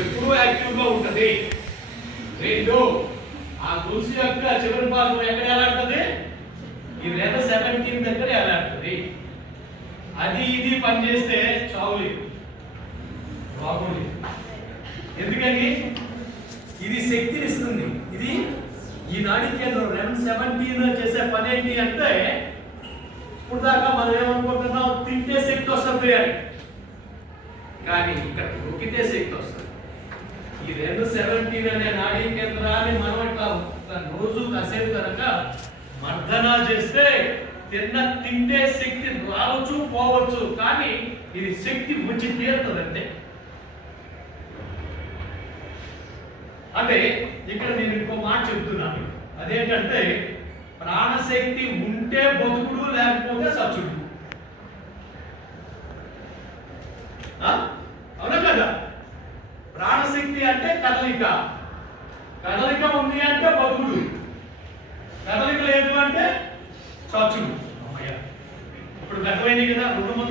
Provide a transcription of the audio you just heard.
ఎప్పుడూ యాక్టివ్గా ఉంటుంది. రెండు, ఆ గొలుసు యొక్క చివరి భాగం ఎక్కడ ఎలాడుతుంది? ఈ రెద 17 దగ్గర ఎలాడుతుంది. అది ఇది పనిచేస్తే చావులేదు, బాగుండేది. ఎందుకని? ఇది శక్తిని ఇస్తుంది. ఇది ఈ నాడీ కేంద్రం రెమ్ 17 చేసే పని ఏంటి అంటే, ఇప్పుడు దాకా మనం ఏమనుకుంటున్నాం, తింటే శక్తి వస్తుంది అని, కానీ ఇక్కడ నొక్కితే శక్తి వస్తుంది. ఈ రెమ్ 17 అనే నాడీ కేంద్రాన్ని మనం ఇట్లా రోజు కాసేపు కనుక మర్దన చేస్తే తింటే శక్తి రావచ్చు పోవచ్చు, కానీ ఇది శక్తి వచ్చి తీరుతుంది అంతే. అంటే ఇక్కడ నేను ఇంకో మాట చెప్తున్నాను, అదేంటంటే ప్రాణశక్తి ఉంటే బతుకుడు, లేకపోతే సచ్చుడు. అవునా కదా? ప్రాణశక్తి అంటే కదలిక, కదలిక ఉంది అంటే బతుకుడు, కదలిక లేదు అంటే చచ్చుడు. అమ్మయ్య, ఇప్పుడు అర్థమైంది కదా? 2